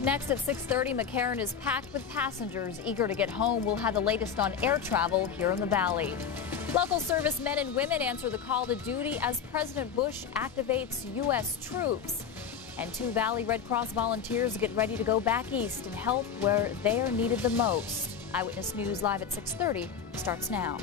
Up next at 6:30, McCarran is packed with passengers eager to get home. We'll have the latest on air travel here in the Valley. Local servicemen and women answer the call to duty as President Bush activates U.S. troops. And 2 Valley Red Cross volunteers get ready to go back east and help where they are needed the most. Eyewitness News live at 6:30 starts now.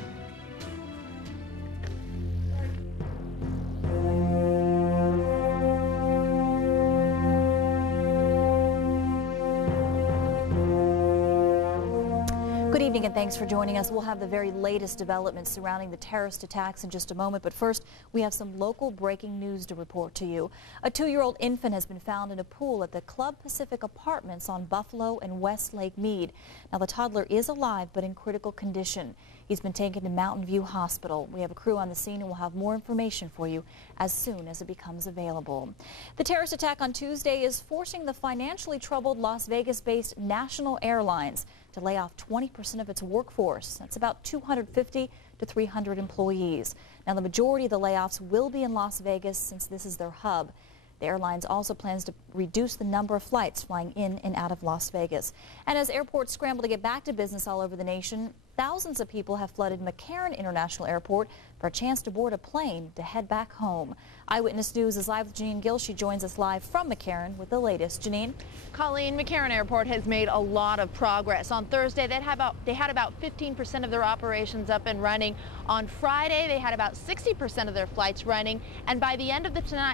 Good evening and thanks for joining us. We'll have the very latest developments surrounding the terrorist attacks in just a moment, but first we have some local breaking news to report to you. A 2-year-old infant has been found in a pool at the Club Pacific Apartments on Buffalo and West Lake Mead. Now the toddler is alive but in critical condition. He's been taken to Mountain View Hospital. We have a crew on the scene and we'll have more information for you as soon as it becomes available. The terrorist attack on Tuesday is forcing the financially troubled Las Vegas-based National Airlines to lay off 20% of its workforce. That's about 250 to 300 employees. Now, the majority of the layoffs will be in Las Vegas since this is their hub. The airlines also plans to reduce the number of flights flying in and out of Las Vegas. And as airports scramble to get back to business all over the nation, thousands of people have flooded McCarran International Airport for a chance to board a plane to head back home. Eyewitness News is live with Janine Gill. She joins us live from McCarran with the latest. Janine? Colleen, McCarran Airport has made a lot of progress. On Thursday, they had about 15% of their operations up and running. On Friday, they had about 60% of their flights running. And by the end of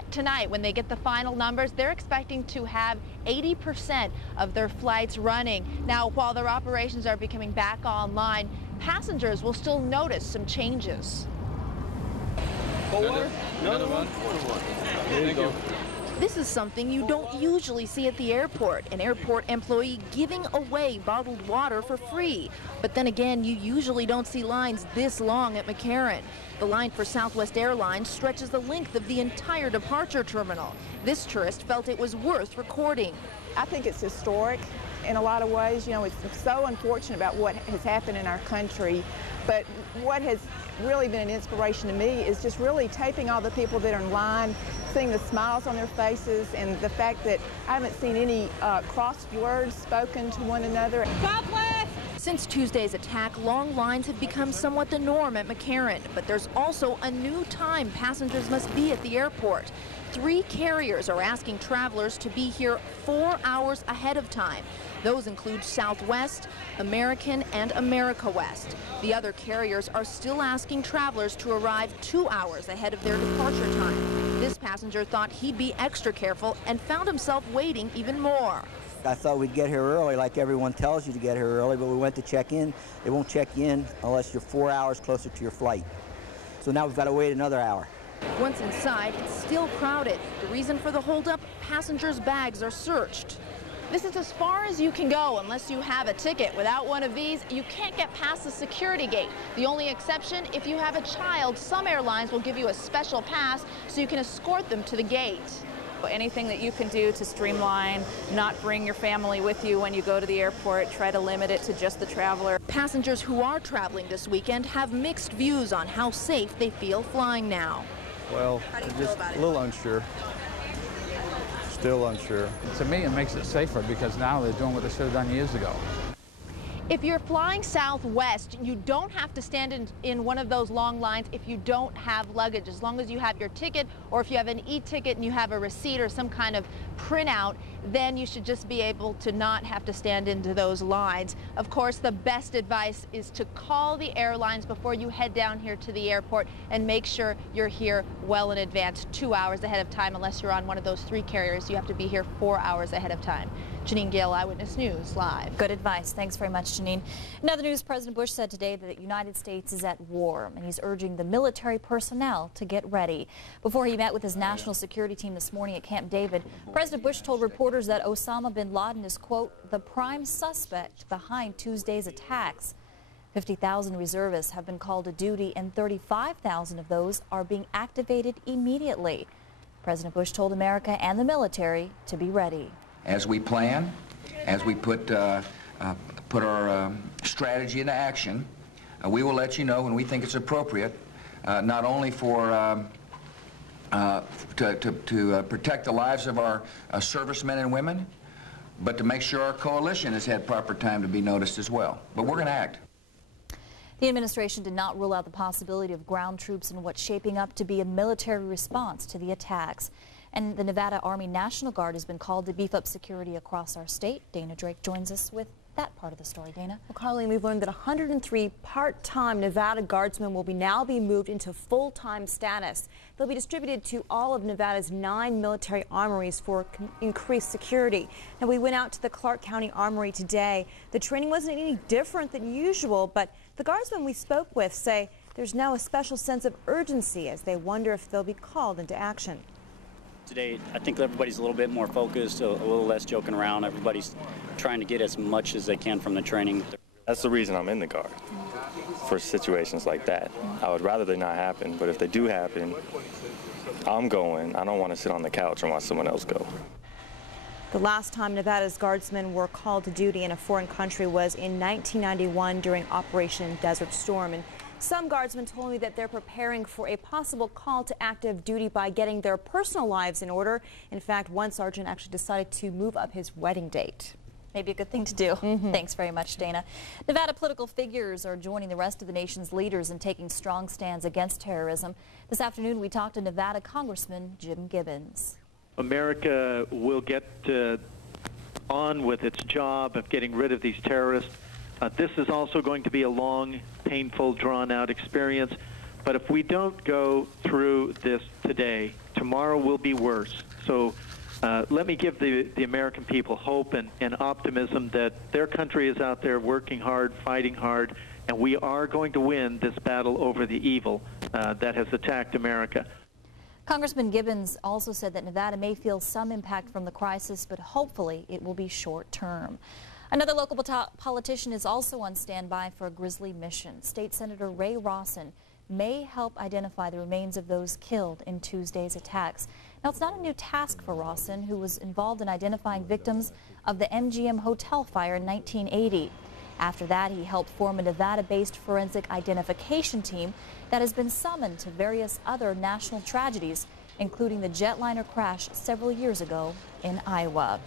tonight, when they get the final numbers, they're expecting to have 80% of their flights running. Now, while their operations are becoming back online, passengers will still notice some changes. Another one. Thank you. This is something you don't usually see at the airport, an airport employee giving away bottled water for free. But then again, you usually don't see lines this long at McCarran. The line for Southwest Airlines stretches the length of the entire departure terminal. This tourist felt it was worth recording. I think it's historic in a lot of ways. You know, it's so unfortunate about what has happened in our country, but what has really been an inspiration to me is just really taping all the people that are in line, seeing the smiles on their faces, and the fact that I haven't seen any crossed words spoken to one another. Southwest! Since Tuesday's attack, long lines have become somewhat the norm at McCarran, but there's also a new time passengers must be at the airport. 3 carriers are asking travelers to be here 4 hours ahead of time. Those include Southwest, American, and America West. The other carriers are still asking travelers to arrive 2 hours ahead of their departure time. This passenger thought he'd be extra careful and found himself waiting even more. I thought we'd get here early like everyone tells you to get here early, but we went to check in. They won't check you in unless you're 4 hours closer to your flight. So now we've got to wait another hour. Once inside, it's still crowded. The reason for the holdup, passengers' bags are searched. This is as far as you can go unless you have a ticket. Without one of these, you can't get past the security gate. The only exception, if you have a child, some airlines will give you a special pass so you can escort them to the gate. Anything that you can do to streamline, not bring your family with you when you go to the airport, try to limit it to just the traveler. Passengers who are traveling this weekend have mixed views on how safe they feel flying now. Well, just a little unsure. Still unsure. To me, it makes it safer because now they're doing what they should have done years ago. If you're flying Southwest, you don't have to stand in one of those long lines if you don't have luggage. As long as you have your ticket, or if you have an e-ticket and you have a receipt or some kind of printout, then you should just be able to not have to stand into those lines. Of course, the best advice is to call the airlines before you head down here to the airport and make sure you're here well in advance, 2 hours ahead of time. Unless you're on one of those 3 carriers, you have to be here 4 hours ahead of time. Janine Gill, Eyewitness News, live. Good advice. Thanks very much, Janine. In other news, President Bush said today that the United States is at war, and he's urging the military personnel to get ready. Before he met with his national security team this morning at Camp David, President Bush told reporters that Osama bin Laden is, quote, the prime suspect behind Tuesday's attacks. 50,000 reservists have been called to duty, and 35,000 of those are being activated immediately. President Bush told America and the military to be ready. As we plan, as we put our strategy into action, we will let you know when we think it's appropriate, not only for to protect the lives of our servicemen and women, but to make sure our coalition has had proper time to be noticed as well. But we're going to act. The administration did not rule out the possibility of ground troops in what's shaping up to be a military response to the attacks. And the Nevada Army National Guard has been called to beef up security across our state. Dana Drake joins us with that part of the story. Dana? Well, Colleen, we've learned that 103 part-time Nevada Guardsmen will now be moved into full-time status. They'll be distributed to all of Nevada's 9 military armories for increased security. Now, we went out to the Clark County Armory today. The training wasn't any different than usual, but the Guardsmen we spoke with say there's now a special sense of urgency as they wonder if they'll be called into action. Today, I think everybody's a little bit more focused, a little less joking around. Everybody's trying to get as much as they can from the training. That's the reason I'm in the Guard, for situations like that. I would rather they not happen, but if they do happen, I'm going. I don't want to sit on the couch and watch someone else go. The last time Nevada's Guardsmen were called to duty in a foreign country was in 1991 during Operation Desert Storm. And some Guardsmen told me that they're preparing for a possible call to active duty by getting their personal lives in order. In fact, one sergeant actually decided to move up his wedding date. Maybe a good thing to do. Thanks very much, Dana. Nevada political figures are joining the rest of the nation's leaders in taking strong stands against terrorism. This afternoon, we talked to Nevada Congressman Jim Gibbons. America will get on with its job of getting rid of these terrorists. This is also going to be a long, painful, drawn-out experience. But if we don't go through this today, tomorrow will be worse. So let me give the American people hope and optimism that their country is out there working hard, fighting hard, and we are going to win this battle over the evil that has attacked America. Congressman Gibbons also said that Nevada may feel some impact from the crisis, but hopefully it will be short-term. Another local politician is also on standby for a grisly mission. State Senator Ray Rawson may help identify the remains of those killed in Tuesday's attacks. Now, it's not a new task for Rawson, who was involved in identifying victims of the MGM hotel fire in 1980. After that, he helped form a Nevada-based forensic identification team that has been summoned to various other national tragedies, including the jetliner crash several years ago in Iowa.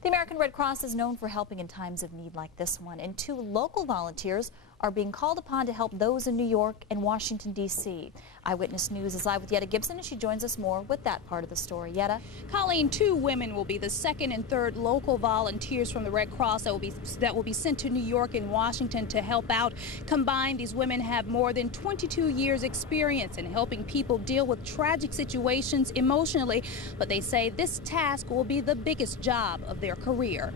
The American Red Cross is known for helping in times of need like this one, and 2 local volunteers are being called upon to help those in New York and Washington, D.C. Eyewitness News is live with Yetta Gibson, and she joins us more with that part of the story. Yetta? Colleen, 2 women will be the 2nd and 3rd local volunteers from the Red Cross that will be sent to New York and Washington to help out. Combined, these women have more than 22 years experience in helping people deal with tragic situations emotionally, but they say this task will be the biggest job of their career.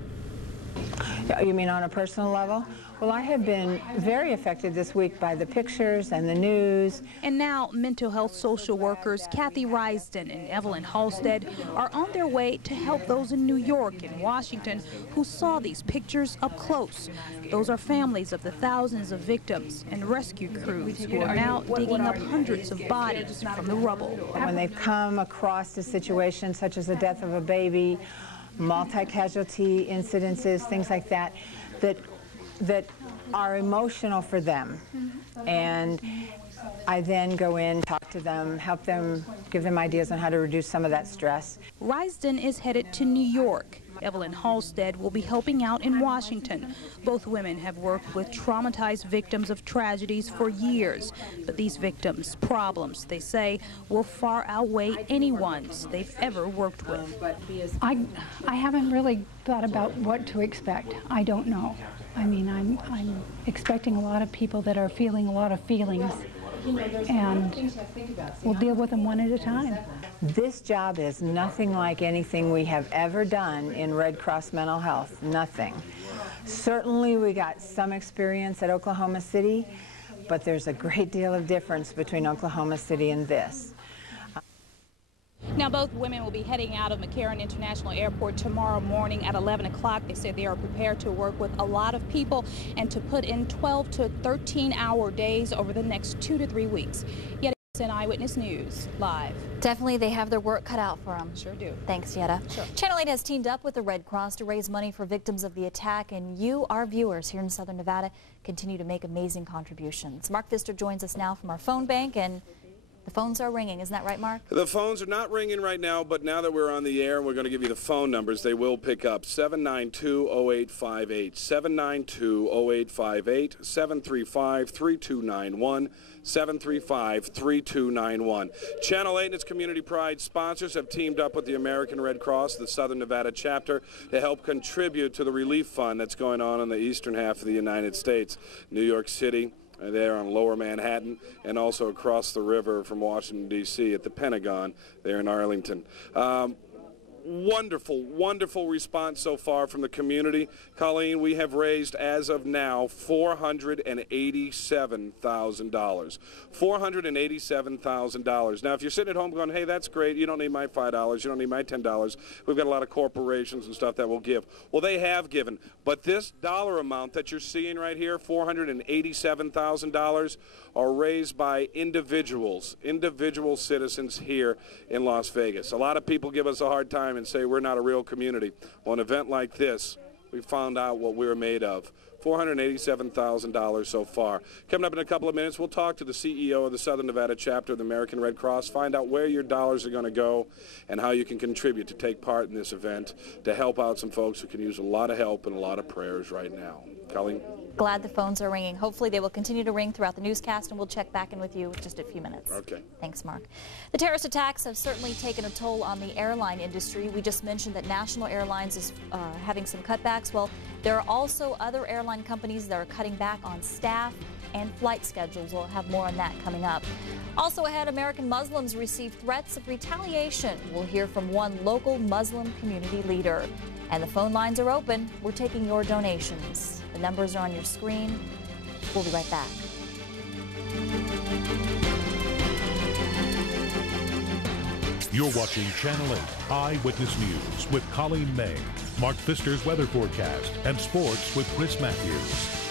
You mean on a personal level? Well, I have been very affected this week by the pictures and the news. And now mental health social workers Kathy Risden and Evelyn Halstead are on their way to help those in New York and Washington who saw these pictures up close. Those are families of the thousands of victims and rescue crews who are now digging up hundreds of bodies from the rubble. When they've come across a situation such as the death of a baby, multi-casualty incidences, things like that, that are emotional for them. And I then go in, talk to them, help them, give them ideas on how to reduce some of that stress. Risden is headed to New York. Evelyn Halstead will be helping out in Washington. Both women have worked with traumatized victims of tragedies for years, but these victims' problems, they say, will far outweigh anyone's they've ever worked with. I haven't really thought about what to expect. I don't know. I mean, I'm expecting a lot of people that are feeling a lot of feelings, and we'll deal with them one at a time. This job is nothing like anything we have ever done in Red Cross mental health, nothing. Certainly we got some experience at Oklahoma City, but there's a great deal of difference between Oklahoma City and this. Now, both women will be heading out of McCarran International Airport tomorrow morning at 11 o'clock. They say they are prepared to work with a lot of people and to put in 12 to 13-hour days over the next 2 to 3 weeks. Yetta Gibson, Eyewitness News, live. Definitely, they have their work cut out for them. Sure do. Thanks, Yetta. Sure. Channel 8 has teamed up with the Red Cross to raise money for victims of the attack, and you, our viewers here in Southern Nevada, continue to make amazing contributions. Mark Pfister joins us now from our phone bank, and The phones are ringing, isn't that right, Mark? The phones are not ringing right now, but now that we're on the air, we're going to give you the phone numbers. They will pick up 792-0858, 792-0858, 735-3291, 735-3291. Channel 8 and its Community Pride sponsors have teamed up with the American Red Cross, the Southern Nevada chapter, to help contribute to the relief fund that's going on in the eastern half of the United States. New York City, there on Lower Manhattan, and also across the river from Washington, D.C. at the Pentagon there in Arlington. Wonderful, wonderful response so far from the community. Colleen, we have raised, as of now, $487,000. $487,000. Now, if you're sitting at home going, hey, that's great, you don't need my $5, you don't need my $10, we've got a lot of corporations and stuff that will give. Well, they have given, but this dollar amount that you're seeing right here, $487,000, are raised by individuals, individual citizens here in Las Vegas. A lot of people give us a hard time and say we're not a real community. Well, an event like this, we found out what we're made of. $487,000 so far. Coming up in a couple of minutes, we'll talk to the CEO of the Southern Nevada chapter of the American Red Cross, find out where your dollars are going to go and how you can contribute to take part in this event to help out some folks who can use a lot of help and a lot of prayers right now. Colleen? Glad the phones are ringing. Hopefully they will continue to ring throughout the newscast, and we'll check back in with you in just a few minutes. Okay. Thanks, Mark. The terrorist attacks have certainly taken a toll on the airline industry. We just mentioned that National Airlines is having some cutbacks. Well, there are also other airline companies that are cutting back on staff and flight schedules. We'll have more on that coming up. Also ahead, American Muslims receive threats of retaliation. We'll hear from one local Muslim community leader. And the phone lines are open. We're taking your donations. The numbers are on your screen. We'll be right back. You're watching Channel 8 Eyewitness News with Colleen May, Mark Pfister's weather forecast, and sports with Chris Maathuis.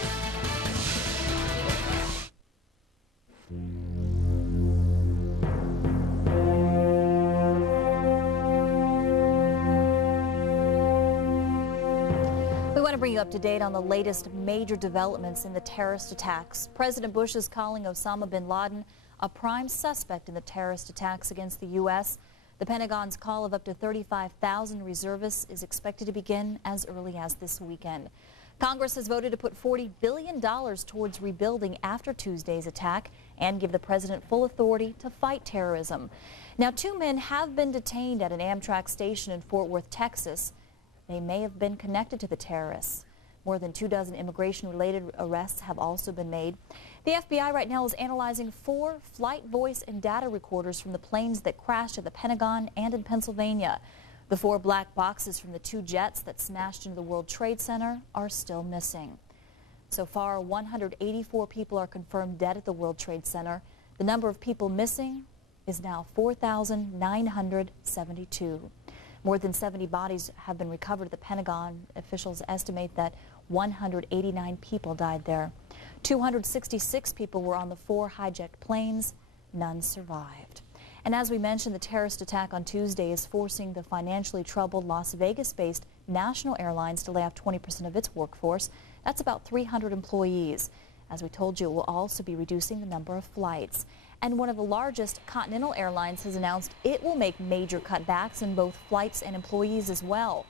Bring you up to date on the latest major developments in the terrorist attacks. President Bush is calling Osama bin Laden a prime suspect in the terrorist attacks against the U.S. The Pentagon's call of up to 35,000 reservists is expected to begin as early as this weekend. Congress has voted to put $40 billion towards rebuilding after Tuesday's attack and give the president full authority to fight terrorism. Now, 2 men have been detained at an Amtrak station in Fort Worth, Texas. They may have been connected to the terrorists. More than 24 immigration-related arrests have also been made. The FBI right now is analyzing 4 flight voice and data recorders from the planes that crashed at the Pentagon and in Pennsylvania. The 4 black boxes from the 2 jets that smashed into the World Trade Center are still missing. So far, 184 people are confirmed dead at the World Trade Center. The number of people missing is now 4,972. More than 70 bodies have been recovered at the Pentagon. Officials estimate that 189 people died there. 266 people were on the 4 hijacked planes. None survived. And as we mentioned, the terrorist attack on Tuesday is forcing the financially troubled Las Vegas-based National Airlines to lay off 20% of its workforce. That's about 300 employees. As we told you, it will also be reducing the number of flights. And one of the largest Continental Airlines has announced it will make major cutbacks in both flights and employees as well.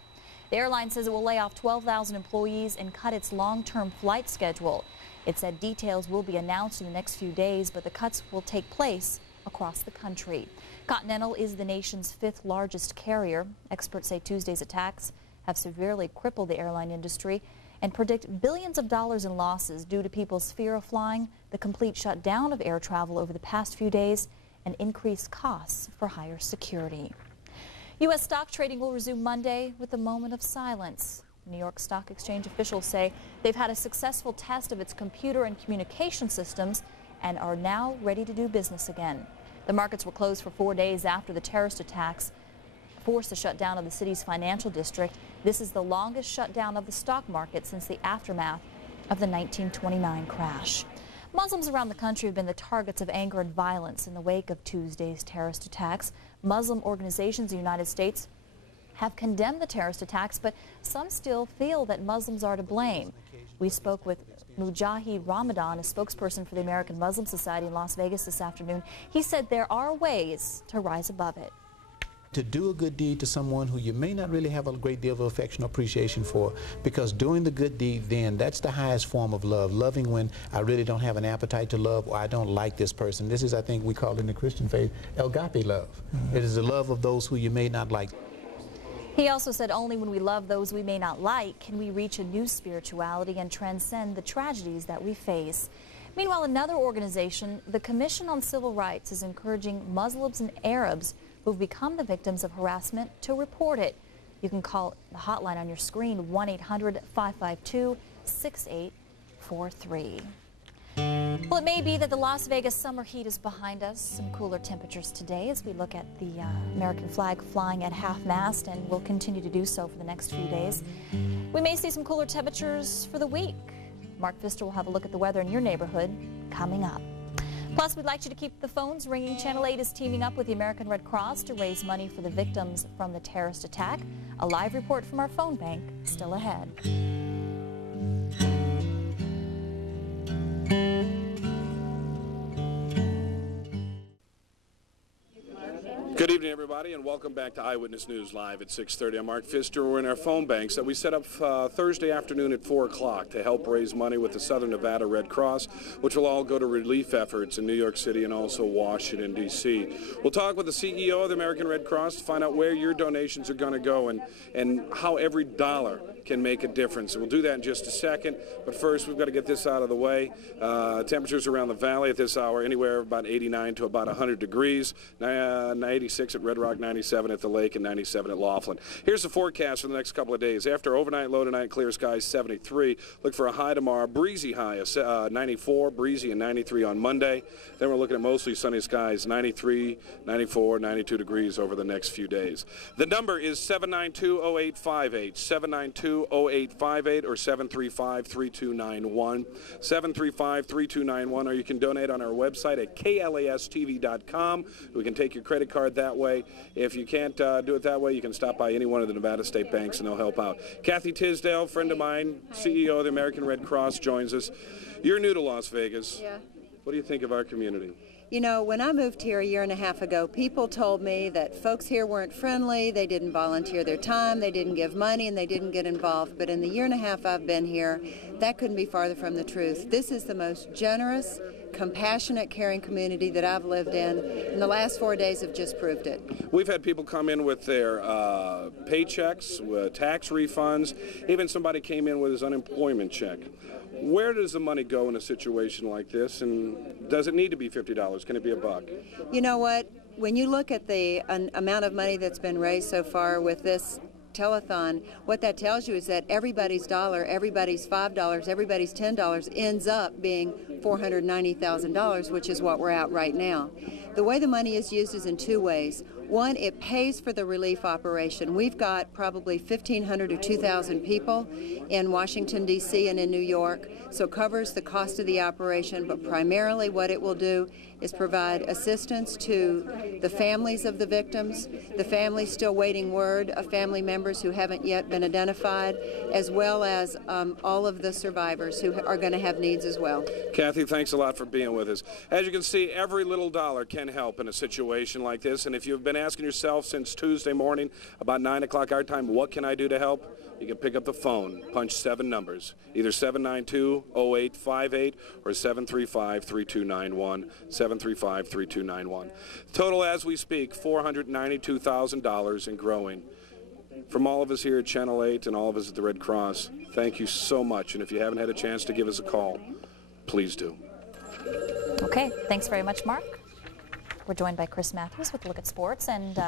The airline says it will lay off 12,000 employees and cut its long-term flight schedule. It said details will be announced in the next few days, but the cuts will take place across the country. Continental is the nation's 5th largest carrier. Experts say Tuesday's attacks have severely crippled the airline industry and predict billions of dollars in losses due to people's fear of flying, the complete shutdown of air travel over the past few days, and increased costs for higher security. U.S. stock trading will resume Monday with a moment of silence. New York Stock Exchange officials say they've had a successful test of its computer and communication systems and are now ready to do business again. The markets were closed for 4 days after the terrorist attacks forced the shutdown of the city's financial district. This is the longest shutdown of the stock market since the aftermath of the 1929 crash. Muslims around the country have been the targets of anger and violence in the wake of Tuesday's terrorist attacks. Muslim organizations in the United States have condemned the terrorist attacks, but some still feel that Muslims are to blame. We spoke with Mujahid Ramadan, a spokesperson for the American Muslim Society in Las Vegas this afternoon. He said there are ways to rise above it. To do a good deed to someone who you may not really have a great deal of affection or appreciation for, because doing the good deed then, that's the highest form of love. Loving when I really don't have an appetite to love, or I don't like this person. This is, I think we call it in the Christian faith, agape love. It is the love of those who you may not like. He also said only when we love those we may not like can we reach a new spirituality and transcend the tragedies that we face. Meanwhile, another organization, the Commission on Civil Rights, is encouraging Muslims and Arabs who've become the victims of harassment to report it. You can call the hotline on your screen, 1-800-552-6843. Well, it may be that the Las Vegas summer heat is behind us. Some cooler temperatures today as we look at the American flag flying at half-mast, and will continue to do so for the next few days. We may see some cooler temperatures for the week. Mark Pfister will have a look at the weather in your neighborhood coming up. Plus, we'd like you to keep the phones ringing. Channel 8 is teaming up with the American Red Cross to raise money for the victims from the terrorist attack. A live report from our phone bank still ahead. Good evening, everybody, and welcome back to Eyewitness News Live at 6:30. I'm Mark Pfister. We're in our phone banks that we set up Thursday afternoon at 4 o'clock to help raise money with the Southern Nevada Red Cross, which will all go to relief efforts in New York City and also Washington, D.C. We'll talk with the CEO of the American Red Cross to find out where your donations are going to go and how every dollar can make a difference. And we'll do that in just a second. But first, we've got to get this out of the way. Temperatures around the valley at this hour, anywhere about 89 to about 100 degrees. 86 at Red Rock, 97 at the lake, and 97 at Laughlin. Here's the forecast for the next couple of days. After overnight low tonight, clear skies, 73. Look for a high tomorrow, breezy high, 94, breezy, and 93 on Monday. Then we're looking at mostly sunny skies, 93, 94, 92 degrees over the next few days. The number is 792-0858, 792-0858 or 735-3291, 735-3291, or you can donate on our website at KLAS-TV.com. We can take your credit card that way. If you can't do it that way, you can stop by any one of the Nevada State banks and they'll help out. Kathy Tisdale, friend of mine, CEO of the American Red Cross, joins us. You're new to Las Vegas. Yeah. What do you think of our community? You know, when I moved here a year and a half ago, people told me that folks here weren't friendly, they didn't volunteer their time, they didn't give money, and they didn't get involved. But in the year and a half I've been here, that couldn't be farther from the truth. This is the most generous, compassionate, caring community that I've lived in, and the last 4 days have just proved it. We've had people come in with their paychecks, with tax refunds. Even somebody came in with his unemployment check. Where does the money go in a situation like this, and does it need to be $50? Can it be $1? You know what? When you look at the amount of money that's been raised so far with this telethon, what that tells you is that everybody's dollar, everybody's $5, everybody's $10 ends up being $490,000, which is what we're at right now. The way the money is used is in two ways. One, it pays for the relief operation. We've got probably 1,500 to 2,000 people in Washington, D.C. and in New York, so it covers the cost of the operation, but primarily what it will do is provide assistance to the families of the victims, the families still waiting word of family members who haven't yet been identified, as well as all of the survivors who are going to have needs as well. Kathy, thanks a lot for being with us. As you can see, every little dollar can help in a situation like this, and if you've been asking yourself since Tuesday morning about 9 o'clock our time, what can I do to help? You can pick up the phone, punch 7 numbers, either 792-0858 or 735-3291, 735-3291. Total as we speak, $492,000 and growing. From all of us here at Channel 8 and all of us at the Red Cross, thank you so much. And if you haven't had a chance to give us a call, please do. Okay, thanks very much, Mark. We're joined by Chris Maathuis with a look at sports, and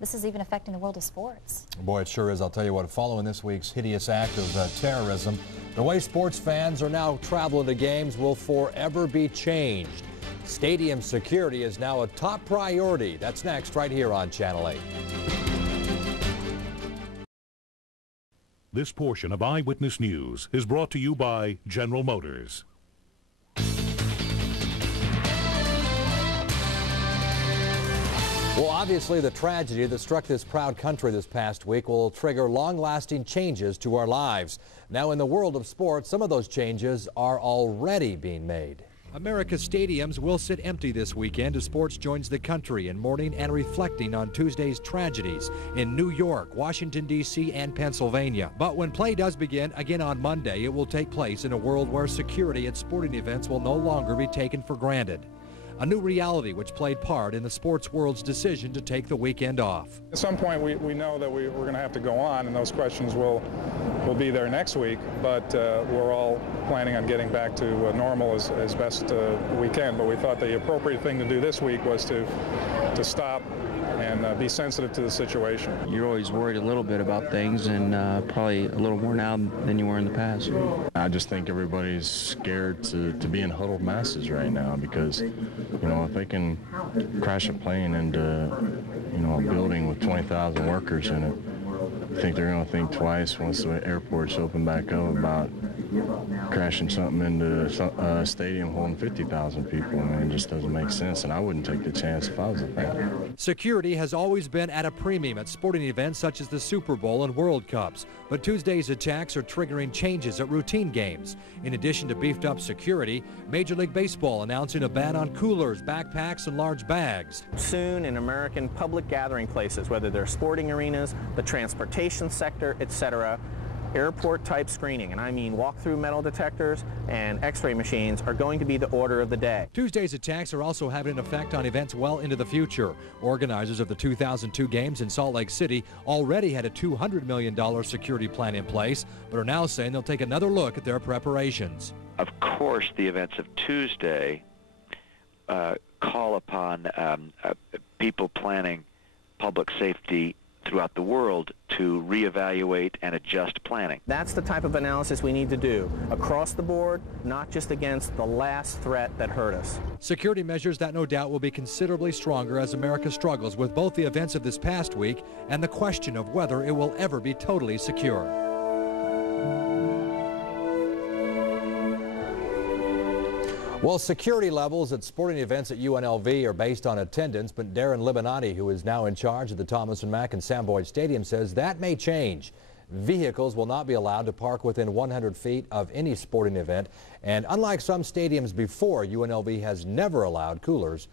this is even affecting the world of sports. Boy, it sure is. I'll tell you what, following this week's hideous act of terrorism, the way sports fans are now traveling to games will forever be changed. Stadium security is now a top priority. That's next right here on Channel 8. This portion of Eyewitness News is brought to you by General Motors. Well, obviously, the tragedy that struck this proud country this past week will trigger long-lasting changes to our lives. Now, in the world of sports, some of those changes are already being made. America's stadiums will sit empty this weekend as sports joins the country in mourning and reflecting on Tuesday's tragedies in New York, Washington, D.C., and Pennsylvania. But when play does begin again on Monday, it will take place in a world where security at sporting events will no longer be taken for granted. A new reality which played part in the sports world's decision to take the weekend off. At some point, we know that we're going to have to go on, and those questions will be there next week, but we're all planning on getting back to normal as best we can. But we thought the appropriate thing to do this week was to stop and be sensitive to the situation. You're always worried a little bit about things, and probably a little more now than you were in the past. I just think everybody's scared to be in huddled masses right now because, you know, if they can crash a plane into, you know, a building with 20,000 workers in it, I think they're going to think twice once the airports open back up about crashing something into a stadium holding 50,000 people. I mean, it just doesn't make sense, and I wouldn't take the chance if I was a fan. Security has always been at a premium at sporting events such as the Super Bowl and World Cups, but Tuesday's attacks are triggering changes at routine games. In addition to beefed up security, Major League Baseball announcing a ban on coolers, backpacks, and large bags. Soon in American public gathering places, whether they're sporting arenas, the transportation sector, etc., airport-type screening, and I mean walk-through metal detectors and x-ray machines, are going to be the order of the day. Tuesday's attacks are also having an effect on events well into the future. Organizers of the 2002 games in Salt Lake City already had a $200 million security plan in place, but are now saying they'll take another look at their preparations. Of course, the events of Tuesday call upon people planning public safety throughout the world to reevaluate and adjust planning. That's the type of analysis we need to do across the board, not just against the last threat that hurt us. Security measures that no doubt will be considerably stronger as America struggles with both the events of this past week and the question of whether it will ever be totally secure. Well, security levels at sporting events at UNLV are based on attendance, but Darren Libonati, who is now in charge of the Thomas & Mack and Sam Boyd Stadium, says that may change. Vehicles will not be allowed to park within 100 feet of any sporting event, and unlike some stadiums before, UNLV has never allowed coolers,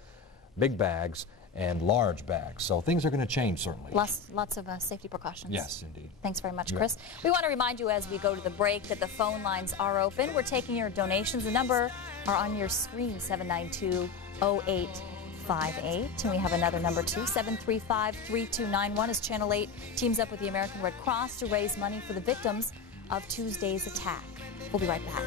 big bags, and large bags. So things are going to change, certainly. Lots of safety precautions. Yes, indeed. Thanks very much, Chris. We want to remind you as we go to the break that the phone lines are open. We're taking your donations. The number are on your screen, 792-0858. And we have another number too, 735-3291, as Channel 8 teams up with the American Red Cross to raise money for the victims of Tuesday's attack. We'll be right back.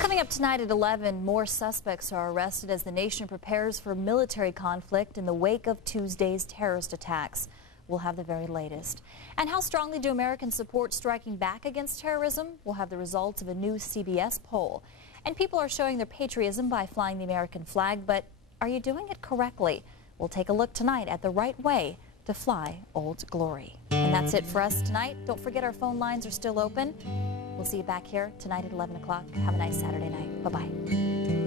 Coming up tonight at 11, more suspects are arrested as the nation prepares for military conflict in the wake of Tuesday's terrorist attacks. We'll have the very latest. And how strongly do Americans support striking back against terrorism? We'll have the results of a new CBS poll. And people are showing their patriotism by flying the American flag, but are you doing it correctly? We'll take a look tonight at the right way to fly Old Glory. And that's it for us tonight. Don't forget our phone lines are still open. We'll see you back here tonight at 11 o'clock. Have a nice Saturday night. Bye-bye.